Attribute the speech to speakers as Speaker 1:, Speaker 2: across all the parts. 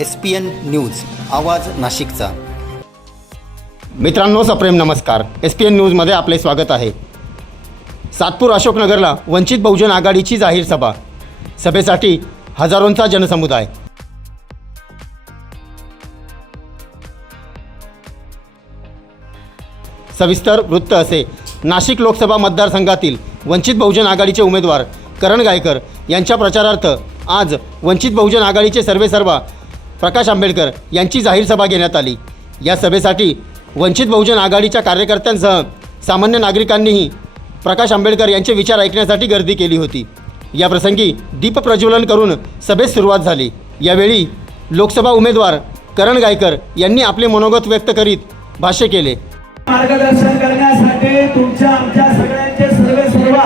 Speaker 1: S P N news आवाज नाशिकचा.
Speaker 2: मित्रांनो सप्रेम नमस्कार. एस पी एन न्यूजमध्ये आपले स्वागत आहे. सातपूर अशोकनगरला वंचित बहुजन आघाडीची जाहीर सभा. सभेसाठी हजारोंचा जनसमुदाय. सविस्तर वृत्त असे. नाशिक लोकसभा मतदारसंघातील वंचित बहुजन आघाडीचे उमेदवार करण गायकर यांच्या प्रचारार्थ आज वंचित बहुजन आघाडीचे सर्वेसर्वा प्रकाश आंबेडकर यांची जाहीर सभा घेण्यात आली. या सभेसाठी वंचित बहुजन आघाडीच्या कार्यकर्त्यांसह सामान्य नागरिकांनीही प्रकाश आंबेडकर यांचे विचार ऐकण्यासाठी गर्दी केली होती. याप्रसंगी दीप प्रज्वलन करून सभेस सुरुवात झाली. यावेळी लोकसभा उमेदवार करण गायकर यांनी आपले मनोगत व्यक्त करीत भाष्य केले.
Speaker 3: मार्गदर्शन करण्यासाठी तुमच्या आमच्या सगळ्यांचे सर्वे सर्व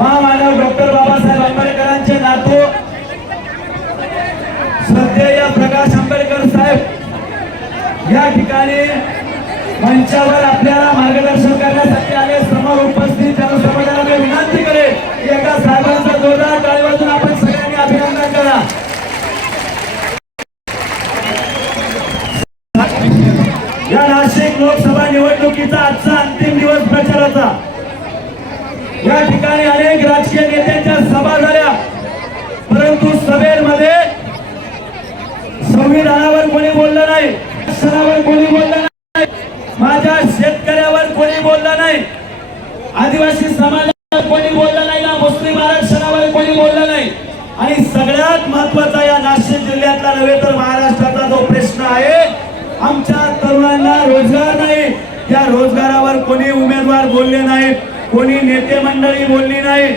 Speaker 3: महामानव डॉक्टर बाबासाहेब आंबेडकरांचे नातू श्रद्धेय प्रकाश आंबेडकर साहेब या ठिकाणी मंचावर आपल्याला मार्गदर्शन करण्यासाठी आले. समोर उपस्थित जनसमाजाला मी विनंती करेन की एका साहेबांचा जोरदार टाळी वाजून आपण सगळ्यांनी अभिनंदन करा. या नाशिक लोकसभा निवडणुकीचा आजचा अंतिम दिवस प्रचाराचा. या ठिकाणी अनेक राजकीय नेत्यांच्या सभा झाल्या परंतु सभेमध्ये भूमिदानावर कोणी बोललं नाही? सणावर कोणी बोललं नाही? माझ्या शेतकऱ्यावर कोणी बोललं नाही? आदिवासी समाजावर कोणी बोललं नाही ना? मुस्लिम आरक्षणावर कोणी बोललं नाही? आणि सगळ्यात महत्त्वाचा या नाशिक जिल्ह्यातला नव्हे तर महाराष्ट्राचा जो प्रश्न आहे आमच्या तरुणांना रोजगार नाही. त्या रोजगारावर कोणी उमेदवार बोलले नाही कोणी नेते मंडळी बोलली नाही.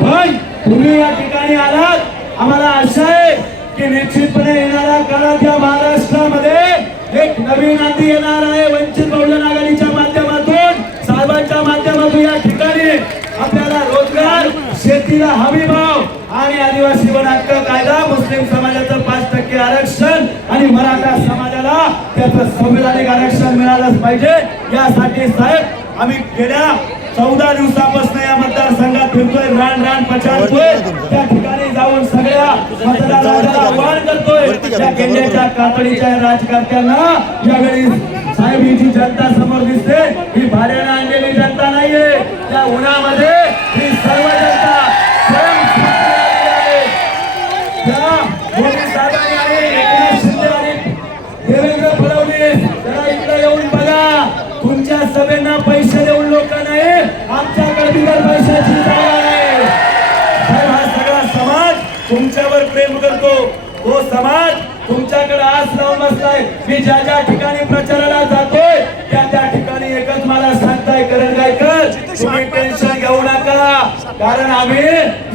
Speaker 3: पण तुम्ही या ठिकाणी आलात. आम्हाला आशा आहे की निश्चितपणे येणाऱ्या काळात या महाराष्ट्रामध्ये एक नवीन आधी येणार आहे. वंचित बहुजन आघाडीच्या माध्यमातून साहेबांच्या माध्यमातून या ठिकाणी आपल्याला रोजगार शेतीला हमी भाव आणि आदिवासी वन हक्क कायदा मुस्लिम समाजाचं पाच टक्के आरक्षण आणि मराठा समाजाला त्याचं संविधानिक आरक्षण मिळालंच पाहिजे. यासाठी साहेब आम्ही गेल्या चौदा दिवसापासून या मतदारसंघात फिरतोय. रान रान पछाडतोय त्या ठिकाणी जाऊन सगळ्या मतदारांना आवाहन करतोय. त्या केंद्राच्या कातडीच्या राजकारत्यांना यावेळी साहेब ही जी जनता समोर दिसते ही भाड्यानं आणलेली जनता नाहीये. त्या उन्हामध्ये ही सर्व जनता देवेंद्र फडणवीस जरा इकडे येऊन बघा. तुमच्या सभेंना तुमच्यावर प्रेम करतो. तो समाज तुमच्याकडे आज लावून असलाय. मी ज्या ज्या ठिकाणी प्रचाराला जातोय त्या त्या ठिकाणी एकच मला सांगताय करण गायकर तुम्ही टेन्शन घेऊ नका. कारण आम्ही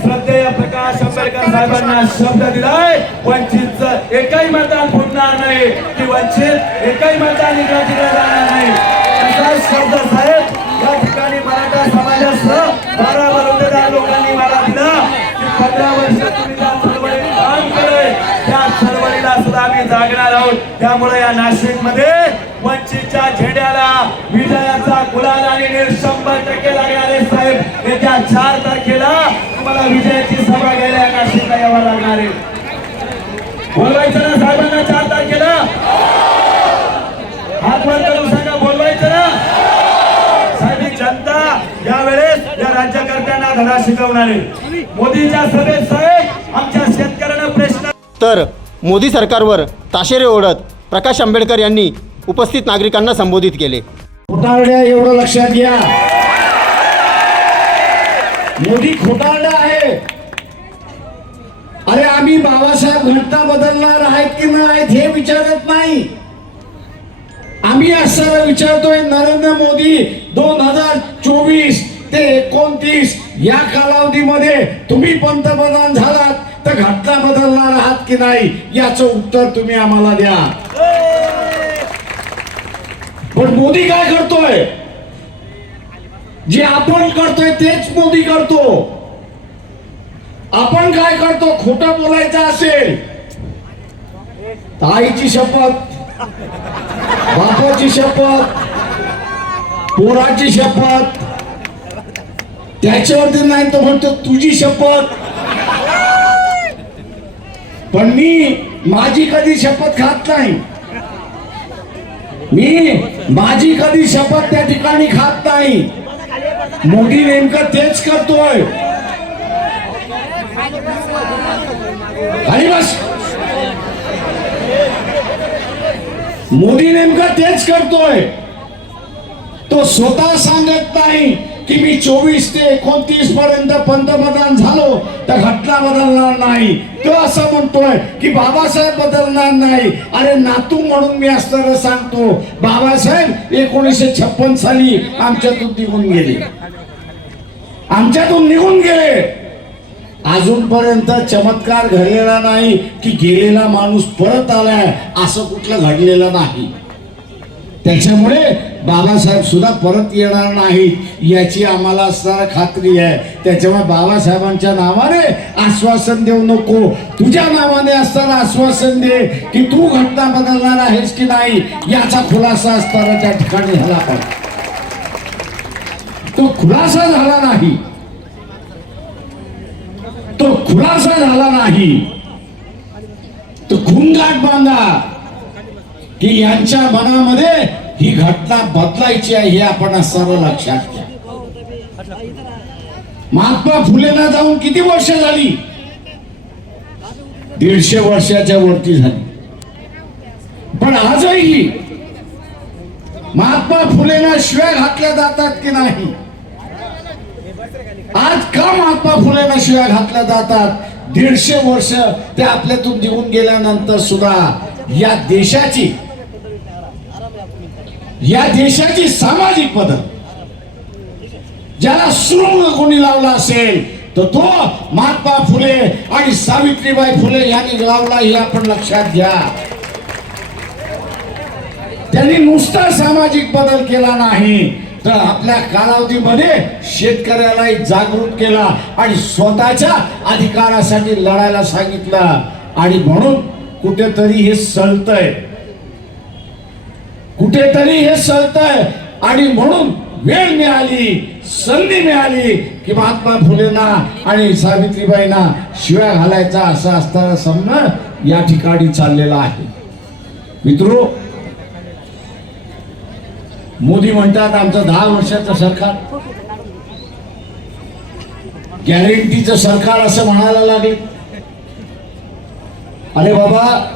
Speaker 3: श्रद्धेय प्रकाश आंबेडकर साहेबांना शब्द दिलाय. वंचितच एकही मतदान फुटणार नाही. की वंचित एकही मतदान इकडे तिकडे जाणार नाही. असा शब्द साहेब त्यामुळे या नाशिकमध्ये वंचितच्या झेंड्याला विजयाचा गुलाल आणि शंभर टक्के लागणारे साहेब. येत्या चार तारखेला तुम्हाला विजयाची सभा घ्यायला नाशिकला यावं लागणार आहे. बोलवायचं ना साहेबांना चार तारखेला? हात वर करून सांगा बोलवायचं ना? साहेब जनता यावेळेस या राज्यकर्त्यांना धडा शिकवणार आहे. मोदीच्या सभेत साहेब आमच्या शेतकऱ्यांना प्रश्न
Speaker 2: तर मोदी सरकारवर ताशेरे ओढत प्रकाश आंबेडकर यांनी उपस्थित नागरिकांना संबोधित केले.
Speaker 4: खोटारड्या एवढं लक्षात घ्या. मोदी खोटारडा आहे. अरे आम्ही बाबासाहेब घटना बदलणार आहेत की नाही आहेत हे विचारत नाही. आम्ही असं विचारतोय नरेंद्र मोदी दोन हजार चोवीस ते एकोणतीस या कालावधीमध्ये तुम्ही पंतप्रधान झालात. तर घटना बदलणार आहात की नाही याचं उत्तर तुम्ही आम्हाला द्या. पण मोदी काय करतोय? जे आपण करतोय तेच मोदी करतो. आपण काय करतो? खोट बोलायचं असेल. आईची शपथ बापाची शपथ पोराची शपथ. त्याच्यावरती नाही तर म्हणतो तुझी शपथ. पण मी माझी कधी शपथ खात नाही. मी माझी कधी शपथ त्या ठिकाणी खात नाही. मोदी नेमकं तेच करतोय. आणि बस. मोदी नेमकं तेच करतोय. तो स्वतः सांगत नाही. की मी चोवीस ते एकोणतीस पर्यंत पंतप्रधान झालो तर घटना बदलणार नाही. तो असं म्हणतोय की बाबासाहेब बदलणार नाही. अरे नातू म्हणून मी असणार सांगतो. बाबासाहेब एकोणीसशे छप्पन साली आमच्यातून निघून गेले. आमच्यातून निघून गेले. अजूनपर्यंत चमत्कार घडलेला नाही की गेलेला माणूस परत आलाय असं कुठलं घडलेलं नाही. त्याच्यामुळे बाबासाहेब सुद्धा परत येणार नाहीत याची आम्हाला असणारा खात्री आहे. त्याच्यामुळे बाबासाहेबांच्या नावाने आश्वासन देऊ नको. तुझ्या नावाने असताना आश्वासन दे की तू घटना बदलणार आहेस की नाही याचा खुलासा असताना त्या ठिकाणी झाला पण तो खुलासा झाला नाही. तो खुलासा झाला नाही. तो खुंगाट बांधा. की यांच्या मनामध्ये ही घटना बदलायची आहे हे आपण सर्व लक्षात घ्या. महात्मा फुलेला जाऊन किती वर्ष झाली? दीडशे वर्षाच्या वरती झाली. पण आजही महात्मा फुलेला शिव्या घातल्या जातात की नाही? आज का महात्मा फुलेला शिव्या घातल्या जातात? दीडशे वर्ष ते आपल्यातून निघून गेल्यानंतर सुद्धा या देशाची या देशाची सामाजिक बदल ज्याला सुरुंग कोणी लावला असेल तर तो महात्मा फुले आणि सावित्रीबाई फुले यांनी लावला हे आपण लक्षात घ्या. त्यांनी नुसता सामाजिक बदल केला नाही तर आपल्या कालावधीमध्ये शेतकऱ्याला जागृत केला आणि स्वतःच्या अधिकारासाठी लढायला सांगितलं. आणि म्हणून कुठेतरी हे सळतंय. कुठेतरी हे सळतय. आणि म्हणून वेळ मिळाली संधी मिळाली की महात्मा फुलेंना आणि सावित्रीबाईंना शिव्या घालायचा असा असताना सामना या ठिकाणी चाललेला आहे. मित्रो मोदी म्हणतात आमचं दहा वर्षाचं सरकार. गॅरंटीचं सरकार असं म्हणायला लागले. अरे बाबा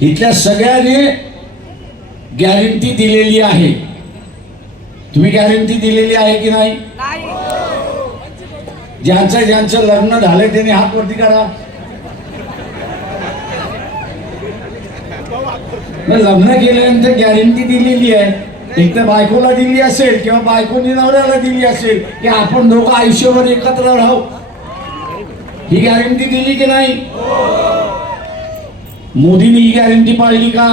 Speaker 4: इथल्या सगळ्यांनी गॅरंटी दिलेली आहे. तुम्ही गॅरंटी दिलेली आहे की नाही? ज्यांचं ज्यांचं लग्न झालंय त्यांनी हात वरती करा लग्न केल्यानंतर गॅरंटी दिलेली आहे. एक तर बायकोला दिली असेल किंवा बायकोनी नवऱ्याला दिली असेल की आपण दोघं आयुष्यभर एकत्र राहू. ही गॅरंटी दिली की नाही? मोदीने ही गॅरंटी पाळली का?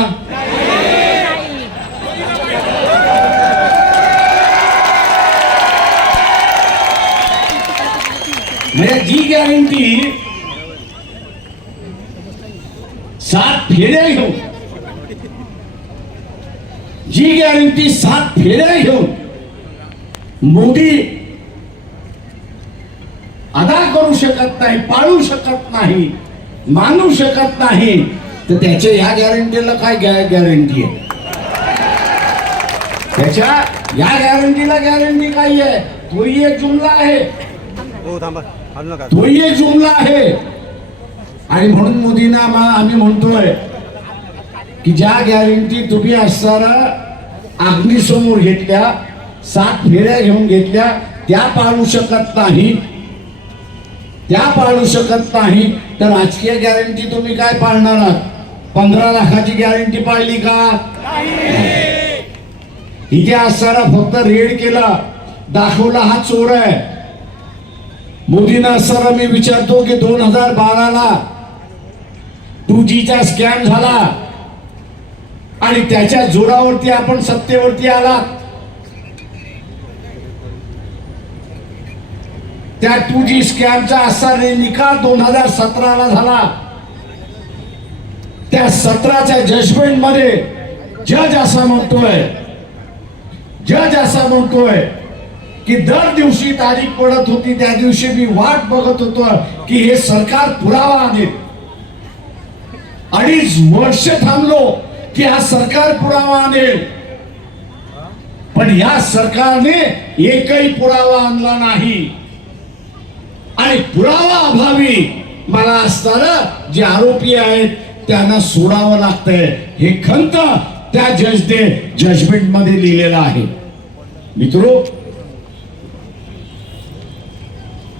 Speaker 4: म्हणजे जी गॅरंटी सात फेऱ्या घेऊन जी गॅरंटी सात फेऱ्या घेऊन मोदी अदा करू शकत नाही पाळू शकत नाही मानू शकत नाही तर त्याच्या ह्या गॅरंटीला काय गॅरंटी आहे? त्याच्या या गॅरंटीला गॅरंटी काय आहे? तोही एक जुमला आहे.
Speaker 2: हो,
Speaker 4: तोही एक जुमला आहे. आणि म्हणून मोदींना आम्हा- आम्ही म्हणतोय की ज्या गॅरंटी तुम्ही असताना अग्नीसमोर घेतल्या सात फेऱ्या घेऊन घेतल्या त्या पाळू शकत नाही. त्या पाळू शकत नाही. तर राजकीय गॅरंटी तुम्ही काय पाळणार आहात? पंधरा लाखाची गॅरंटी पाळली का? इथे असताना फक्त रेड केला. दाखवला हा चोर आहे. मोदींना असताना मी विचारतो की दोन हजार बाराला टू जीचा स्कॅम झाला आणि त्याच्या जोरावरती आपण सत्तेवरती आला त्या टू जी स्कॅमचा असा निकाल दोन हजार सतराला झाला. त्या सतराच्या जजमेंटमध्ये जज असा म्हणतोय जज असा म्हणतोय की दर दिवशी तारीख पडत होती त्या दिवशी मी वाट बघत होतो की हे सरकार पुरावा आणेल. अडीच वर्ष थांबलो की हा सरकार पुरावा आणेल. पण या सरकारने एकही पुरावा आणला नाही. आणि पुरावा अभावी मला असताना जे आरोपी आहेत त्यांना सोडावं लागतंय. हे खंत त्या जजने जजमेंटमध्ये लिहिलेलं आहे. मित्रो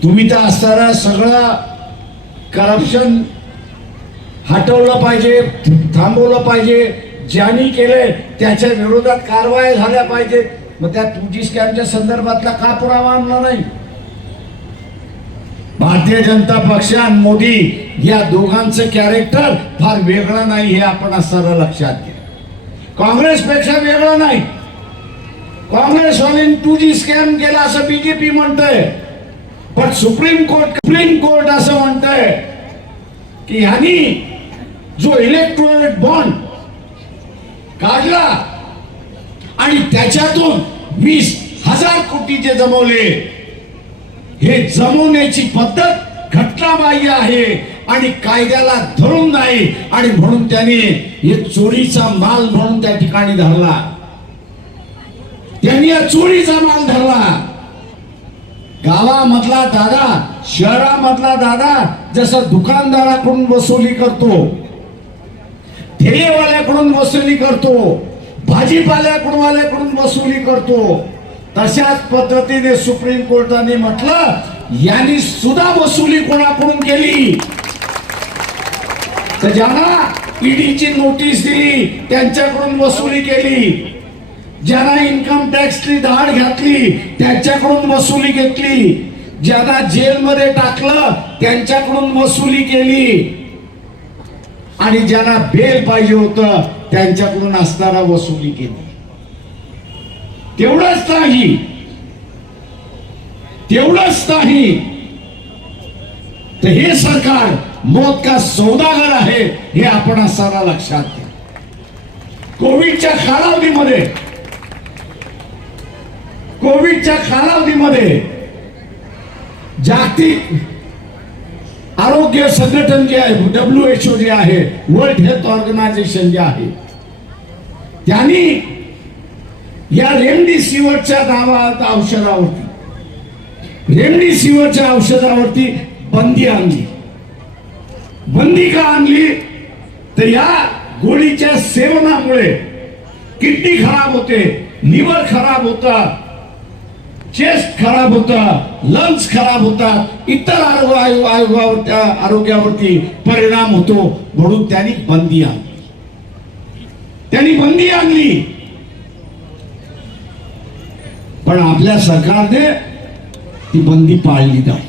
Speaker 4: तुम्ही तर असताना सगळं करप्शन हटवलं पाहिजे थांबवलं पाहिजे. ज्यांनी केलंय त्याच्या विरोधात कारवाया झाल्या पाहिजेत मग त्या टू जी स्कॅमच्या संदर्भातला का पुरावा आणला नाही? भारतीय जनता पक्ष आणि मोदी या दोघांचं कॅरेक्टर फार वेगळं नाही हे आपण असताना लक्षात घ्या. काँग्रेसपेक्षा वेगळं नाही. काँग्रेसवाल्यांनी टू जी स्कॅम केला असं बीजेपी म्हणतंय. पण सुप्रीम कोर्ट सुप्रीम कोर्ट असं म्हणतंय की ह्यांनी जो इलेक्ट्रॉनिक बॉन्ड काढला आणि त्याच्यातून वीस हजार कोटीचे जमवले हे जमवण्याची पद्धत घटनाबाह्य आहे आणि कायद्याला धरून नाही. आणि म्हणून त्याने हे चोरीचा माल म्हणून त्या ठिकाणी धरला. त्यांनी या चोरीचा माल धरला. गावामधला दादा शहरामधला दादा जसं दुकानदाराकडून वसुली करतो ठेलेवाल्याकडून वसुली करतो भाजीपाल्याकडून वाल्याकडून वसुली करतो तशाच पद्धतीने सुप्रीम कोर्टाने म्हटलं यांनी सुद्धा वसुली कोणाकडून केली? तर ज्यांना ईडीची नोटीस दिली त्यांच्याकडून वसुली केली. ज्यांना इन्कम टॅक्सची धाड घातली त्यांच्याकडून वसुली घेतली. ज्यांना जेलमध्ये टाकलं त्यांच्याकडून वसुली केली. आणि ज्यांना बेल पाहिजे होत त्यांच्याकडून असताना वसुली केली. तेवढंच नाही. तेवढंच नाही. तर हे सरकार मौत का सौदागर आहे हे आपण असताना लक्षात घ्या. कोविडच्या कालावधीमध्ये कोविडच्या कालावधीमध्ये जागतिक आरोग्य संघटन जे आहे डब्ल्यू एच ओ जे आहे वर्ल्ड हेल्थ ऑर्गनायझेशन जे आहे त्यांनी या रेमडेसिवीरच्या नावात औषधावरती रेमडेसिवीरच्या औषधावरती बंदी आणली. बंदी का आणली? तर या गोळीच्या सेवनामुळे किडनी खराब होते लिव्हर खराब होतात चेस्ट खराब होता लंग्स खराब होतात इतर आरो- आरोग्यावरती परिणाम होतो म्हणून त्यांनी बंदी आणली. त्यांनी बंदी आणली. पण आपल्या सरकारने ती बंदी पाळली नाही.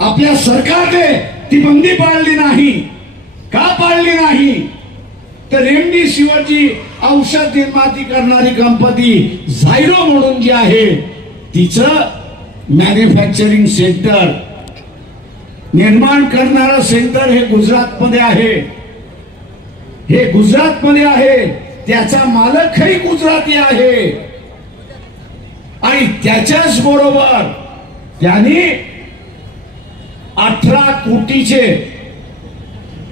Speaker 4: आपल्या सरकारने ती बंदी पाळली नाही. तर रेमडेसिवीरची औषध निर्माती करणारी कंपनी झायरो म्हणून जी आहे तिचं मॅन्युफॅक्चरिंग सेंटर निर्माण करणारं सेंटर हे गुजरात मध्ये आहे. हे गुजरात मध्ये आहे त्याचा मालकही गुजराती आहे. आणि त्याच्याच बरोबर त्यांनी अठरा कोटीचे